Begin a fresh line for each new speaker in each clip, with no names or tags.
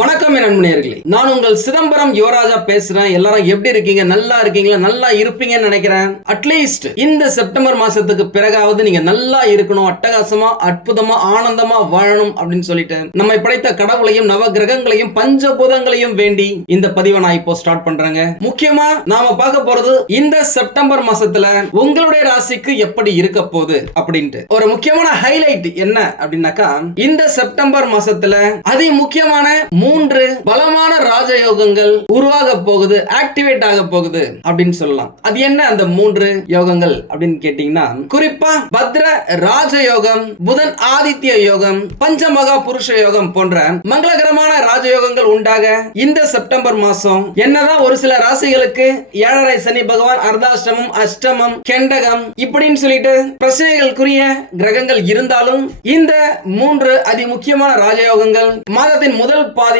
வணக்கம் என் நண்பர்களே நான் உங்கள் சிதம்பரம் யுவராஜா பேசுறேன் எல்லாரும் எப்படி இருக்கீங்க நல்லா இருக்கீங்களா நல்லா இருப்பீங்கன்னு நினைக்கிறேன் அட்லீஸ்ட் இந்த செப்டம்பர் மாசத்துக்கு பிறகாவது நீங்க நல்லா இருக்கணும் அட்டகாசமா அற்புதமா ஆனந்தமா வாழணும் அப்படின்னு சொல்லிட்டு படைத்த கடவுளையும் நவ கிரகங்களையும் பஞ்சபூதங்களையும் வேண்டி இந்த பதிவை நான் இப்போ ஸ்டார்ட் பண்றேங்க முக்கியமா நாம பார்க்க போறது இந்த செப்டம்பர் மாசத்துல உங்களுடைய ராசிக்கு எப்படி இருக்க போகுது அப்படின்ட்டு ஒரு முக்கியமான ஹைலைட் என்ன அப்படின்னாக்கா இந்த செப்டம்பர் மாசத்துல அதி முக்கியமான மூன்று பலமான ராஜயோகங்கள் உருவாக போகுது ஆக்டிவேட் ஆக போகுது அப்படின்னு சொல்லலாம் அது என்ன அந்த மூன்று யோகங்கள் அப்படின்னு கேட்டீங்கன்னா குறிப்பா பத்ர ராஜயோகம் புதன் ஆதித்ய யோகம் பஞ்சமகா புருஷ யோகம் போன்ற மங்களகரமான ராஜயோகங்கள் உண்டாக இந்த செப்டம்பர் மாசம் என்னதான் ஒரு சில ராசிகளுக்கு ஏழரை சனி பகவான் அர்தாஷ்டமம் அஷ்டமம் கெண்டகம் இப்படின்னு சொல்லிட்டு பிரச்சனைகளுக்குரிய கிரகங்கள் இருந்தாலும் இந்த மூன்று அதி முக்கியமான ராஜயோகங்கள் மாதத்தின் முதல் பாதி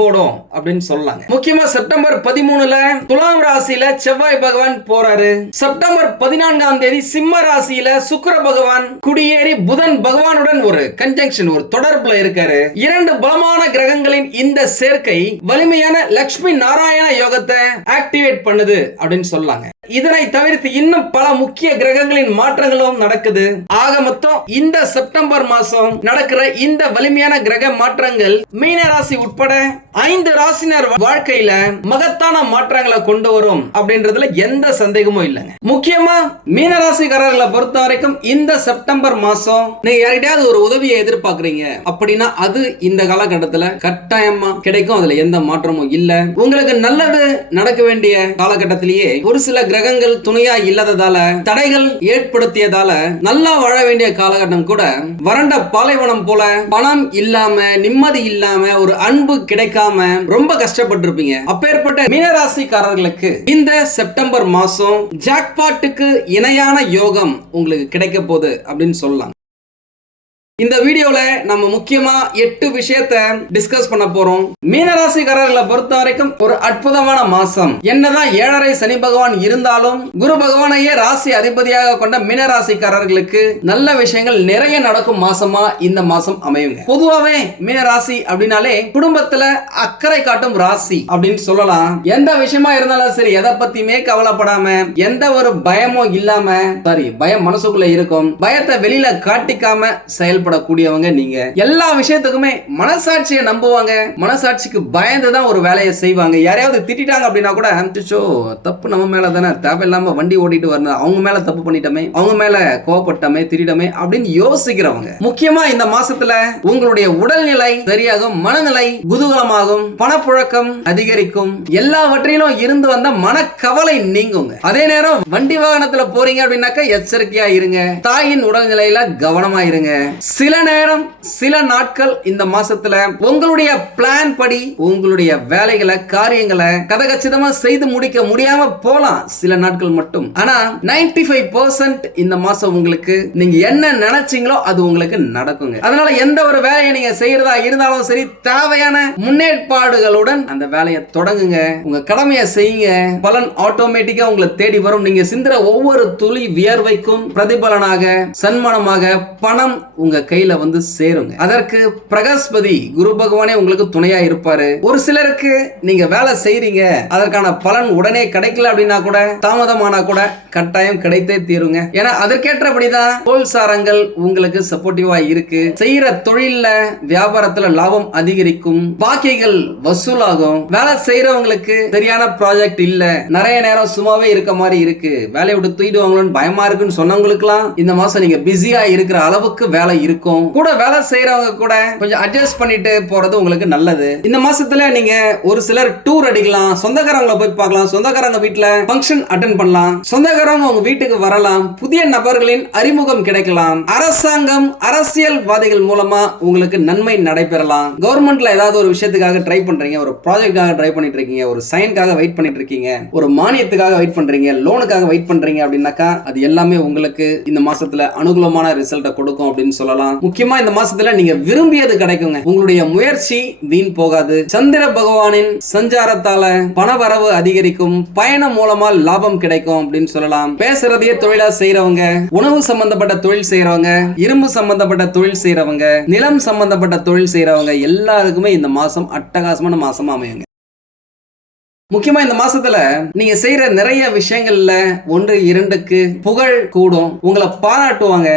போடும் அப்படின்னு சொல்லலாங்க முக்கியமா செப்டம்பர் பதிமூணுல துலாம் ராசியில செவ்வாய் பகவான் போறாரு செப்டம்பர் பதினான்காம் தேதி சிம்ம ராசியில சுக்கர பகவான் குடியேறி புதன் பகவானுடன் ஒரு கன்ஜங்ஷன் ஒரு தொடர்புல இருக்காரு இரண்டு பலமான கிரகங்களின் இந்த சேர்க்கை வலிமையான லட்சுமி நாராயண யோகத்தை ஆக்டிவேட் பண்ணுது அப்படின்னு சொல்லலாங்க இதனை தவிர்த்து இன்னும் பல முக்கிய கிரகங்களின் மாற்றங்களும் நடக்குது ஆக மொத்தம் இந்த செப்டம்பர் மாசம் நடக்கிற இந்த வலிமையான கிரக மாற்றங்கள் மீன ராசி உட்பட ஐந்து ராசினர் வாழ்க்கையில மகத்தான மாற்றங்களை கொண்டு வரும் அப்படின்றதுல எந்த சந்தேகமும் இல்லைங்க முக்கியமா மீன ராசிக்காரர்களை பொறுத்த வரைக்கும் இந்த செப்டம்பர் மாசம் நீங்க யார்கிட்டயாவது ஒரு உதவியை எதிர்பார்க்கறீங்க அப்படின்னா அது இந்த காலகட்டத்துல கட்டாயமா கிடைக்கும் அதுல எந்த மாற்றமும் இல்ல உங்களுக்கு நல்லது நடக்க வேண்டிய காலகட்டத்திலேயே ஒரு சில கிரக கிரகங்கள் துணையா இல்லாததால தடைகள் ஏற்படுத்தியதால நல்லா வாழ வேண்டிய காலகட்டம் கூட வறண்ட பாலைவனம் போல பணம் இல்லாம நிம்மதி இல்லாம ஒரு அன்பு கிடைக்காம ரொம்ப கஷ்டப்பட்டு இருப்பீங்க அப்பேற்பட்ட மீனராசிக்காரர்களுக்கு இந்த செப்டம்பர் மாசம் ஜாக்பாட்டுக்கு இணையான யோகம் உங்களுக்கு கிடைக்க போகுது அப்படின்னு சொல்லலாம் இந்த வீடியோல நம்ம முக்கியமா எட்டு விஷயத்த டிஸ்கஸ் பண்ண போறோம் மீனராசிக்காரர்களை பொறுத்த வரைக்கும் ஒரு அற்புதமான மாசம் என்னதான் ஏழரை சனி பகவான் இருந்தாலும் குரு பகவானையே ராசி அதிபதியாக கொண்ட மீனராசிக்காரர்களுக்கு நல்ல விஷயங்கள் நிறைய நடக்கும் மாசமா இந்த மாசம் அமையுங்க பொதுவாவே மீனராசி அப்படின்னாலே குடும்பத்துல அக்கறை காட்டும் ராசி அப்படின்னு சொல்லலாம் எந்த விஷயமா இருந்தாலும் சரி எதை பத்தியுமே கவலைப்படாம எந்த ஒரு பயமும் இல்லாம சாரி பயம் மனசுக்குள்ள இருக்கும் பயத்தை வெளியில காட்டிக்காம செயல்பட பயப்படக்கூடியவங்க நீங்க எல்லா விஷயத்துக்குமே மனசாட்சியை நம்புவாங்க மனசாட்சிக்கு பயந்துதான் ஒரு வேலையை செய்வாங்க யாரையாவது திட்டாங்க அப்படின்னா கூட அமிச்சோ தப்பு நம்ம மேல தானே தேவையில்லாம வண்டி ஓட்டிட்டு வரணும் அவங்க மேல தப்பு பண்ணிட்டோமே அவங்க மேல கோவப்பட்டமே திட்டமே அப்படின்னு யோசிக்கிறவங்க முக்கியமா இந்த மாசத்துல உங்களுடைய உடல்நிலை சரியாகும் மனநிலை குதூகலமாகும் பணப்புழக்கம் அதிகரிக்கும் எல்லாவற்றிலும் இருந்து வந்த மனக்கவலை நீங்குங்க அதே நேரம் வண்டி வாகனத்துல போறீங்க அப்படின்னாக்க எச்சரிக்கையா இருங்க தாயின் உடல்நிலையில கவனமா இருங்க சில நேரம் சில நாட்கள் இந்த மாசத்துல உங்களுடைய பிளான் படி உங்களுடைய வேலைகளை காரியங்களை கதகச்சிதமா செய்து முடிக்க முடியாம போலாம் சில நாட்கள் மட்டும் ஆனா நைன்டி ஃபைவ் பர்சன்ட் இந்த மாசம் உங்களுக்கு நீங்க என்ன நினைச்சீங்களோ அது உங்களுக்கு நடக்குங்க அதனால எந்த ஒரு வேலையை நீங்க செய்யறதா இருந்தாலும் சரி தேவையான முன்னேற்பாடுகளுடன் அந்த வேலையை தொடங்குங்க உங்க கடமையை செய்யுங்க பலன் ஆட்டோமேட்டிக்கா உங்களை தேடி வரும் நீங்க சிந்திர ஒவ்வொரு துளி வியர்வைக்கும் பிரதிபலனாக சன்மானமாக பணம் உங்க கையில வந்து சேருங்க அதற்கு பிரகஸ்பதி குரு பகவானே உங்களுக்கு துணையா இருப்பாரு ஒரு சிலருக்கு நீங்க வேலை செய்யறீங்க அதற்கான பலன் உடனே கிடைக்கல அப்படின்னா கூட தாமதமானா கூட கட்டாயம் கிடைத்தே தீருங்க ஏன்னா அதற்கேற்றபடிதான் தோல் சாரங்கள் உங்களுக்கு சப்போர்ட்டிவா இருக்கு செய்யற தொழில்ல வியாபாரத்துல லாபம் அதிகரிக்கும் பாக்கிகள் வசூலாகும் வேலை செய்யறவங்களுக்கு சரியான ப்ராஜெக்ட் இல்ல நிறைய நேரம் சும்மாவே இருக்க மாதிரி இருக்கு வேலையை விட்டு தூக்கிடுவாங்களோன்னு பயமா இருக்குன்னு சொன்னவங்களுக்குலாம் இந்த மாசம் நீங்க பிஸியா இருக்கிற அளவுக்கு வேலை இருக்கும் கூட வேலை செய்யறவங்க கூட கொஞ்சம் அட்ஜஸ்ட் பண்ணிட்டு போறது உங்களுக்கு நல்லது இந்த மாசத்துல நீங்க ஒரு சிலர் டூர் அடிக்கலாம் சொந்தக்காரங்களை போய் பார்க்கலாம் சொந்தக்காரங்க வீட்டுல ஃபங்க்ஷன் அட்டன் பண்ணலாம் சொந்தக்காரங்க உங்க வீட்டுக்கு வரலாம் புதிய நபர்களின் அறிமுகம் கிடைக்கலாம் அரசாங்கம் அரசியல்வாதிகள் மூலமா உங்களுக்கு நன்மை நடைபெறலாம் கவர்மெண்ட்ல ஏதாவது ஒரு விஷயத்துக்காக ட்ரை பண்றீங்க ஒரு ப்ராஜெக்டாக ட்ரை பண்ணிட்டு இருக்கீங்க ஒரு சைனுக்காக வெயிட் பண்ணிட்டு இருக்கீங்க ஒரு மானியத்துக்காக வெயிட் பண்றீங்க லோனுக்காக வெயிட் பண்றீங்க அப்படின்னாக்கா அது எல்லாமே உங்களுக்கு இந்த மாசத்துல அனுகூலமான ரிசல்ட்டை கொடுக்கும் அப்படின்னு சொல்லலாம் சொல்லலாம் முக்கியமா இந்த மாசத்துல நீங்க விரும்பியது கிடைக்குங்க உங்களுடைய முயற்சி வீண் போகாது சந்திர பகவானின் சஞ்சாரத்தால பணவரவு அதிகரிக்கும் பயணம் மூலமா லாபம் கிடைக்கும் அப்படின்னு சொல்லலாம் பேசுறதையே தொழிலா செய்யறவங்க உணவு சம்பந்தப்பட்ட தொழில் செய்யறவங்க இரும்பு சம்பந்தப்பட்ட தொழில் செய்யறவங்க நிலம் சம்பந்தப்பட்ட தொழில் செய்யறவங்க எல்லாருக்குமே இந்த மாசம் அட்டகாசமான மாசமா அமையுங்க முக்கியமா இந்த மாசத்துல நீங்க செய்யற நிறைய விஷயங்கள்ல ஒன்று இரண்டுக்கு புகழ் கூடும் உங்களை பாராட்டுவாங்க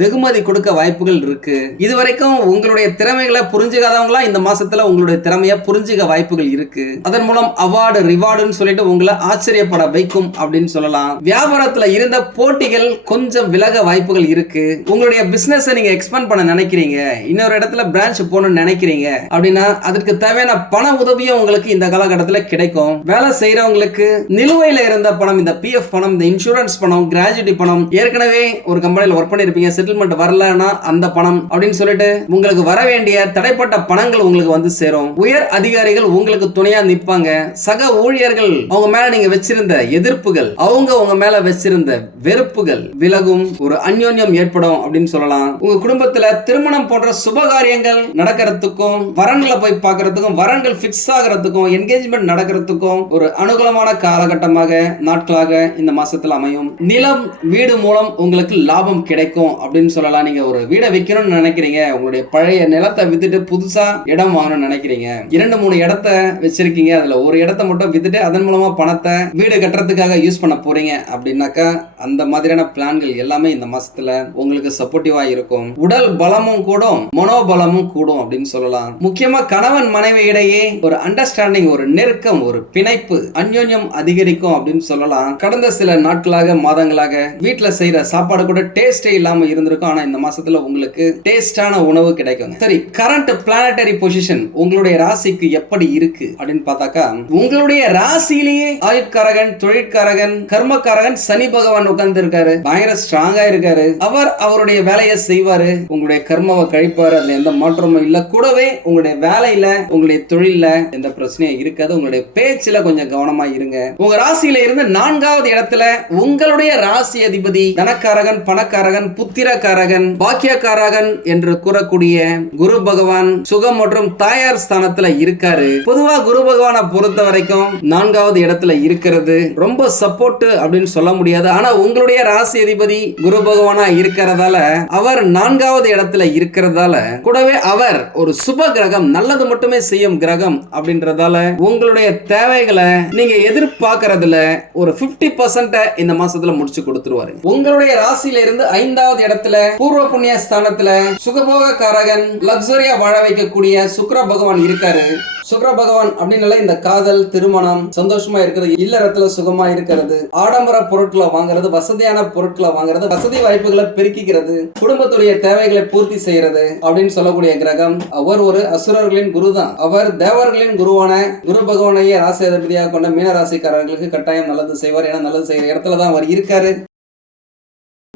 வெகுமதி கொடுக்க வாய்ப்புகள் இருக்கு இது வரைக்கும் உங்களுடைய திறமைகளை புரிஞ்சுக்காதவங்களா இந்த மாசத்துல உங்களுடைய திறமைய புரிஞ்சுக்க வாய்ப்புகள் இருக்கு அதன் மூலம் அவார்டு ரிவார்டுன்னு சொல்லிட்டு உங்களை ஆச்சரியப்பட வைக்கும் அப்படின்னு சொல்லலாம் வியாபாரத்துல இருந்த போட்டிகள் கொஞ்சம் விலக வாய்ப்புகள் இருக்கு உங்களுடைய பிசினஸ் நீங்க எக்ஸ்பேண்ட் பண்ண நினைக்கிறீங்க இன்னொரு இடத்துல பிரான்ச் போகணும்னு நினைக்கிறீங்க அப்படின்னா அதற்கு தேவையான பண உதவியும் உங்களுக்கு இந்த காலகட்டத்தில் கிடைக்கும் வேலை செய்யறவங்களுக்கு நிலுவையில இருந்த பணம் இந்த பிஎஃப் பணம் இந்த இன்சூரன்ஸ் பணம் கிராஜுவிட்டி பணம் ஏற்கனவே ஒரு கம்பெனியில் ஒர்க் பண்ணிருப்பீங்க செட்டில்மெண்ட் வரலன்னா அந்த பணம் அப்படின்னு சொல்லிட்டு உங்களுக்கு வர வேண்டிய தடைப்பட்ட பணங்கள் உங்களுக்கு வந்து சேரும் உயர் அதிகாரிகள் உங்களுக்கு துணையா நிற்பாங்க சக ஊழியர்கள் அவங்க மேல நீங்க வச்சிருந்த எதிர்ப்புகள் அவங்க உங்க மேல வச்சிருந்த வெறுப்புகள் விலகும் ஒரு அந்யோன்யம் ஏற்படும் அப்படின்னு சொல்லலாம் உங்க குடும்பத்துல திருமணம் போன்ற சுபகாரியங்கள் நடக்கிறதுக்கும் வரன்களை போய் பார்க்கறதுக்கும் வரன்கள் பிக்ஸ் ஆகிறதுக்கும் என்கேஜ்மெண்ட் நடக்கிறதுக்கும் எல்லாருக்கும் ஒரு அனுகூலமான காலகட்டமாக நாட்களாக இந்த மாசத்துல அமையும் நிலம் வீடு மூலம் உங்களுக்கு லாபம் கிடைக்கும் அப்படின்னு சொல்லலாம் நீங்க ஒரு வீடை விற்கணும்னு நினைக்கிறீங்க உங்களுடைய பழைய நிலத்தை வித்துட்டு புதுசா இடம் வாங்கணும்னு நினைக்கிறீங்க இரண்டு மூணு இடத்த வச்சிருக்கீங்க அதுல ஒரு இடத்த மட்டும் வித்துட்டு அதன் மூலமா பணத்தை வீடு கட்டுறதுக்காக யூஸ் பண்ண போறீங்க அப்படின்னாக்கா அந்த மாதிரியான பிளான்கள் எல்லாமே இந்த மாசத்துல உங்களுக்கு சப்போர்ட்டிவா இருக்கும் உடல் பலமும் கூடும் மனோபலமும் கூடும் அப்படின்னு சொல்லலாம் முக்கியமா கணவன் மனைவி இடையே ஒரு அண்டர்ஸ்டாண்டிங் ஒரு நெருக்கம் ஒரு பிணைப்பு அந்யோன்யம் அதிகரிக்கும் அப்படின்னு சொல்லலாம் கடந்த சில நாட்களாக மாதங்களாக வீட்டில் செய்யற சாப்பாடு கூட டேஸ்டே இல்லாம இருந்திருக்கும் ஆனா இந்த மாசத்துல உங்களுக்கு டேஸ்டான உணவு கிடைக்கும் சரி கரண்ட் பிளானட்டரி பொசிஷன் உங்களுடைய ராசிக்கு எப்படி இருக்கு அப்படின்னு பார்த்தாக்கா உங்களுடைய ராசியிலேயே ஆயுட்காரகன் தொழிற்காரகன் கர்மக்காரகன் சனி பகவான் உட்கார்ந்து இருக்காரு பயங்கர ஸ்ட்ராங்கா இருக்காரு அவர் அவருடைய வேலையை செய்வாரு உங்களுடைய கர்மாவை கழிப்பாரு அதுல எந்த மாற்றமும் இல்ல கூடவே உங்களுடைய வேலையில உங்களுடைய தொழில எந்த பிரச்சனையும் இருக்காது உங்களுடைய பேச்சு ராசியில கொஞ்சம் கவனமா இருங்க உங்க ராசியில இருந்து நான்காவது இடத்துல உங்களுடைய ராசி அதிபதி தனக்காரகன் பணக்காரகன் புத்திரக்காரகன் பாக்கியக்காரகன் என்று கூறக்கூடிய குரு பகவான் சுகம் மற்றும் தாயார் ஸ்தானத்துல இருக்காரு பொதுவா குரு பகவானை பொறுத்த வரைக்கும் நான்காவது இடத்துல இருக்கிறது ரொம்ப சப்போர்ட் அப்படின்னு சொல்ல முடியாது ஆனா உங்களுடைய ராசி அதிபதி குரு பகவானா இருக்கிறதால அவர் நான்காவது இடத்துல இருக்கிறதால கூடவே அவர் ஒரு சுப கிரகம் நல்லது மட்டுமே செய்யும் கிரகம் அப்படின்றதால உங்களுடைய தேவை தேவைகளை நீங்க எதிர்பார்க்கறதுல ஒரு பிப்டி பர்சன்ட இந்த மாசத்துல முடிச்சு கொடுத்துருவாரு உங்களுடைய ராசியில இருந்து ஐந்தாவது இடத்துல பூர்வ புண்ணிய ஸ்தானத்துல சுகபோக காரகன் லக்ஸரியா வாழ வைக்கக்கூடிய சுக்கர பகவான் இருக்காரு சுக்கர பகவான் அப்படின்னால இந்த காதல் திருமணம் சந்தோஷமா இருக்கிறது இல்லறத்துல சுகமா இருக்கிறது ஆடம்பர பொருட்களை வாங்குறது வசதியான பொருட்களை வாங்குறது வசதி வாய்ப்புகளை பெருக்கிக்கிறது குடும்பத்துடைய தேவைகளை பூர்த்தி செய்யறது அப்படின்னு சொல்லக்கூடிய கிரகம் அவர் ஒரு அசுரர்களின் குரு தான் அவர் தேவர்களின் குருவான குரு பகவானையே ராசி அதிபதியாக கொண்ட மீனராசிக்காரர்களுக்கு கட்டாயம் நல்லது செய்வார் ஏன்னா நல்லது செய்யற இடத்துல தான் அவர் இருக்காரு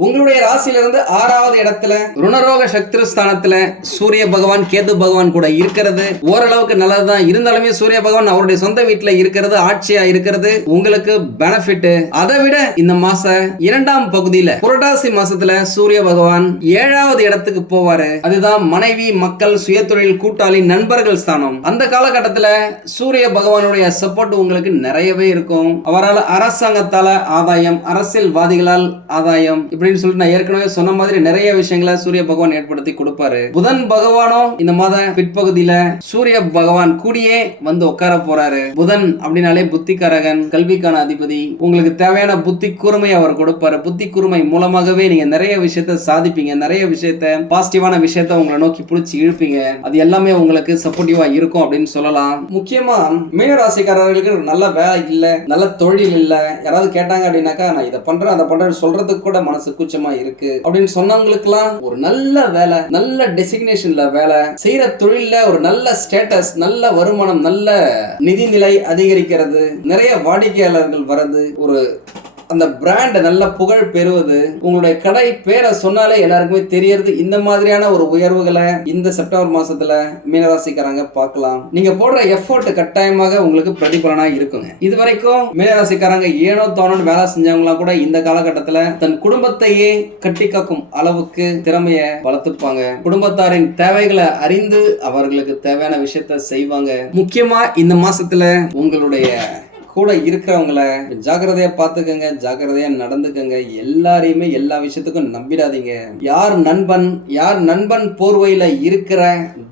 உங்களுடைய ராசியிலிருந்து ஆறாவது இடத்துல ருணரோக சக்திரு ஸ்தானத்துல சூரிய பகவான் கேது பகவான் கூட இருக்கிறது ஓரளவுக்கு நல்லதுதான் இருந்தாலுமே சூரிய பகவான் அவருடைய சொந்த வீட்டுல இருக்கிறது ஆட்சியா இருக்கிறது உங்களுக்கு பெனிஃபிட் அதை விட இந்த மாச இரண்டாம் பகுதியில புரட்டாசி மாசத்துல சூரிய பகவான் ஏழாவது இடத்துக்கு போவாரு அதுதான் மனைவி மக்கள் சுயதொழில் கூட்டாளி நண்பர்கள் ஸ்தானம் அந்த காலகட்டத்துல சூரிய பகவானுடைய சப்போர்ட் உங்களுக்கு நிறையவே இருக்கும் அவரால் அரசாங்கத்தால ஆதாயம் அரசியல்வாதிகளால் ஆதாயம் இப்படி அப்படின்னு சொல்லிட்டு நான் ஏற்கனவே சொன்ன மாதிரி நிறைய விஷயங்களை சூரிய பகவான் ஏற்படுத்தி கொடுப்பாரு புதன் பகவானும் இந்த மாத பிற்பகுதியில சூரிய பகவான் கூடியே வந்து உட்கார போறாரு புதன் அப்படின்னாலே புத்திகாரகன் கல்விக்கான அதிபதி உங்களுக்கு தேவையான புத்தி கூர்மை அவர் கொடுப்பாரு புத்தி கூர்மை மூலமாகவே நீங்க நிறைய விஷயத்த சாதிப்பீங்க நிறைய விஷயத்த பாசிட்டிவான விஷயத்த உங்களை நோக்கி பிடிச்சி இழுப்பீங்க அது எல்லாமே உங்களுக்கு சப்போர்ட்டிவா இருக்கும் அப்படின்னு சொல்லலாம் முக்கியமா மேயராசிக்காரர்களுக்கு நல்ல வேலை இல்லை நல்ல தொழில் இல்லை யாராவது கேட்டாங்க அப்படின்னாக்கா நான் இதை பண்றேன் அதை பண்றேன்னு சொல்றதுக்கு கூட மனசு சொக்குச்சமாக இருக்கு அப்படின்னு எல்லாம் ஒரு நல்ல வேலை நல்ல டெசிக்னேஷன்ல வேலை செய்யற தொழில்ல ஒரு நல்ல ஸ்டேட்டஸ் நல்ல வருமானம் நல்ல நிதிநிலை அதிகரிக்கிறது நிறைய வாடிக்கையாளர்கள் வர்றது ஒரு அந்த பிராண்டை நல்ல புகழ் பெறுவது உங்களுடைய கடை பேரை சொன்னாலே எல்லாருக்குமே தெரியறது இந்த மாதிரியான ஒரு உயர்வுகளை இந்த செப்டம்பர் மாசத்துல மீனராசிக்காரங்க பார்க்கலாம் நீங்க போடுற எஃபோர்ட் கட்டாயமாக உங்களுக்கு பிரதிபலனா இருக்குங்க இது வரைக்கும் மீனராசிக்காரங்க ஏனோ தோணுன்னு வேலை செஞ்சவங்களாம் கூட இந்த காலகட்டத்துல தன் குடும்பத்தையே கட்டி காக்கும் அளவுக்கு திறமைய வளர்த்துப்பாங்க குடும்பத்தாரின் தேவைகளை அறிந்து அவர்களுக்கு தேவையான விஷயத்த செய்வாங்க முக்கியமா இந்த மாசத்துல உங்களுடைய கூட இருக்கிறவங்கள ஜாக்கிரதையா பாத்துக்கங்க ஜாக்கிரதையா நடந்துக்கங்க எல்லாரையுமே எல்லா விஷயத்துக்கும் நம்பிடாதீங்க யார் நண்பன் யார் நண்பன் போர்வையில இருக்கிற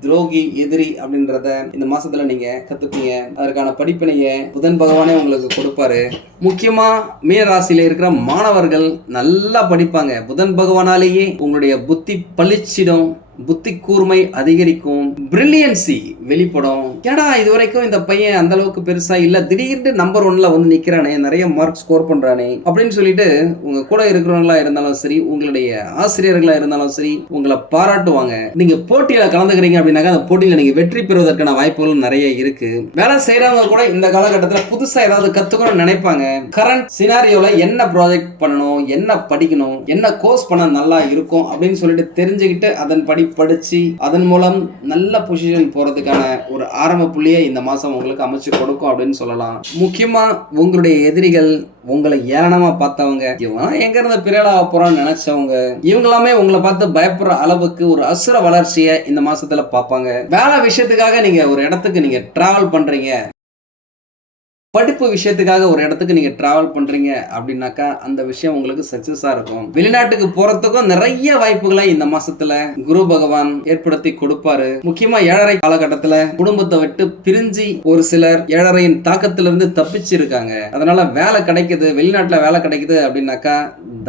துரோகி எதிரி அப்படின்றத இந்த மாசத்துல நீங்க கத்துப்பீங்க அதற்கான படிப்பினைய புதன் பகவானே உங்களுக்கு கொடுப்பாரு முக்கியமா மீனராசியில இருக்கிற மாணவர்கள் நல்லா படிப்பாங்க புதன் பகவானாலேயே உங்களுடைய புத்தி பளிச்சிடும் புத்தி கூர்மை அதிகரிக்கும் பிரில்லியன்சி வெளிப்படும் ஏடா இது வரைக்கும் இந்த பையன் அந்த அளவுக்கு பெருசா இல்ல திடீர்னு நம்பர் ஒன்ல வந்து நிக்கிறானே நிறைய மார்க் ஸ்கோர் பண்றானே அப்படின்னு சொல்லிட்டு உங்க கூட இருக்கிறவங்களா இருந்தாலும் சரி உங்களுடைய ஆசிரியர்களா இருந்தாலும் சரி உங்களை பாராட்டுவாங்க நீங்க போட்டியில கலந்துக்கிறீங்க அப்படின்னாக்கா அந்த போட்டியில நீங்க வெற்றி பெறுவதற்கான வாய்ப்புகளும் நிறைய இருக்கு வேலை செய்யறவங்க கூட இந்த காலகட்டத்தில் புதுசா ஏதாவது கத்துக்கணும்னு நினைப்பாங்க கரண்ட் சினாரியோல என்ன ப்ராஜெக்ட் பண்ணணும் என்ன படிக்கணும் என்ன கோர்ஸ் பண்ண நல்லா இருக்கும் அப்படின்னு சொல்லிட்டு தெரிஞ்சுக்கிட்டு அதன்படி படித்து அதன் மூலம் நல்ல பொசிஷன் போகிறதுக்கான ஒரு ஆரம்ப புள்ளியை இந்த மாதம் உங்களுக்கு அமைச்சு கொடுக்கும் அப்படின்னு சொல்லலாம் முக்கியமாக உங்களுடைய எதிரிகள் உங்களை ஏளனமாக பார்த்தவங்க இவன் எங்கேருந்து பிரேலாக போகிறான்னு நினச்சவங்க இவங்களாமே உங்களை பார்த்து பயப்படுற அளவுக்கு ஒரு அசுர வளர்ச்சியை இந்த மாசத்துல பார்ப்பாங்க வேலை விஷயத்துக்காக நீங்கள் ஒரு இடத்துக்கு நீங்கள் ட்ராவல் பண்ணுறீங்க படிப்பு விஷயத்துக்காக ஒரு இடத்துக்கு நீங்கள் ட்ராவல் பண்ணுறீங்க அப்படின்னாக்கா அந்த விஷயம் உங்களுக்கு சக்ஸஸாக இருக்கும் வெளிநாட்டுக்கு போறதுக்கும் நிறைய வாய்ப்புகளை இந்த மாசத்துல குரு பகவான் ஏற்படுத்தி கொடுப்பாரு முக்கியமா ஏழரை காலகட்டத்தில் குடும்பத்தை விட்டு பிரிஞ்சு ஒரு சிலர் ஏழரையின் தாக்கத்திலிருந்து தப்பிச்சிருக்காங்க அதனால வேலை கிடைக்குது வெளிநாட்டில் வேலை கிடைக்குது அப்படின்னாக்கா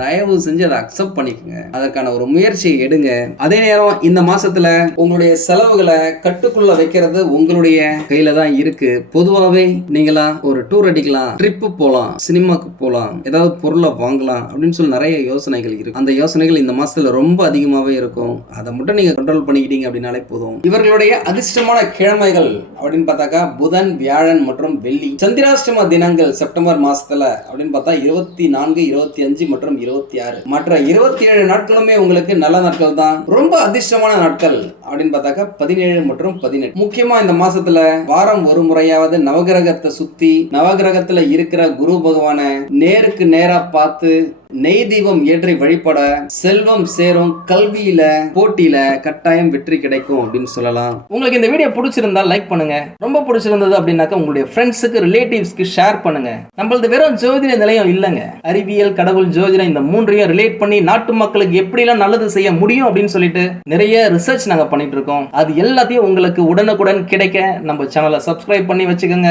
தயவு செஞ்சு அதை அக்செப்ட் பண்ணிக்கோங்க அதற்கான ஒரு முயற்சியை எடுங்க அதே நேரம் இந்த மாசத்துல உங்களுடைய செலவுகளை கட்டுக்குள்ள வைக்கிறது உங்களுடைய கையில தான் இருக்கு பொதுவாகவே நீங்களா ஒரு டூர் அடிக்கலாம் ட்ரிப்பு போகலாம் சினிமாக்கு போகலாம் ஏதாவது பொருளை வாங்கலாம் அப்படின்னு சொல்லி நிறைய யோசனைகள் இருக்கு அந்த யோசனைகள் இந்த மாசத்துல ரொம்ப அதிகமாகவே இருக்கும் அதை மட்டும் நீங்க கண்ட்ரோல் பண்ணிக்கிட்டீங்க அப்படின்னாலே போதும் இவர்களுடைய அதிர்ஷ்டமான கிழமைகள் அப்படின்னு பார்த்தாக்கா புதன் வியாழன் மற்றும் வெள்ளி சந்திராஷ்டம தினங்கள் செப்டம்பர் மாசத்துல அப்படின்னு பார்த்தா இருபத்தி நான்கு இருபத்தி அஞ்சு மற்றும் இருபத்தி ஆறு மற்ற இருபத்தி ஏழு நாட்களுமே உங்களுக்கு நல்ல நாட்கள் தான் ரொம்ப அதிர்ஷ்டமான நாட்கள் அப்படின்னு பார்த்தாக்க பதினேழு மற்றும் பதினெட்டு முக்கியமா இந்த மாசத்துல வாரம் ஒரு முறையாவது நவகிரகத்தை சுத்தி நவகிரகத்துல இருக்கிற குரு பகவான நேருக்கு நேரா பார்த்து நெய் தீபம் ஏற்றி வழிபட செல்வம் சேரும் கல்வியில போட்டியில கட்டாயம் வெற்றி கிடைக்கும் அப்படின்னு சொல்லலாம் உங்களுக்கு இந்த வீடியோ பிடிச்சிருந்தா லைக் பண்ணுங்க ரொம்ப பிடிச்சிருந்தது அப்படின்னாக்கா உங்களுடைய ஃப்ரெண்ட்ஸுக்கு ரிலேட்டிவ்ஸ்க்கு ஷேர் பண்ணுங்க நம்மளது வெறும் ஜோதிட நிலையம் இல்லைங்க அறிவியல் கடவுள் ஜோதிடம் இந்த மூன்றையும் ரிலேட் பண்ணி நாட்டு மக்களுக்கு எப்படிலாம் நல்லது செய்ய முடியும் அப்படின்னு சொல்லிட்டு நிறைய ரிசர்ச் நாங்கள் பண்ணிட்டு இருக்கோம் அது எல்லாத்தையும் உங்களுக்கு உடனுக்குடன் கிடைக்க நம்ம சேனலை சப்ஸ்கிரைப் பண்ணி வச்சுக்கோங்க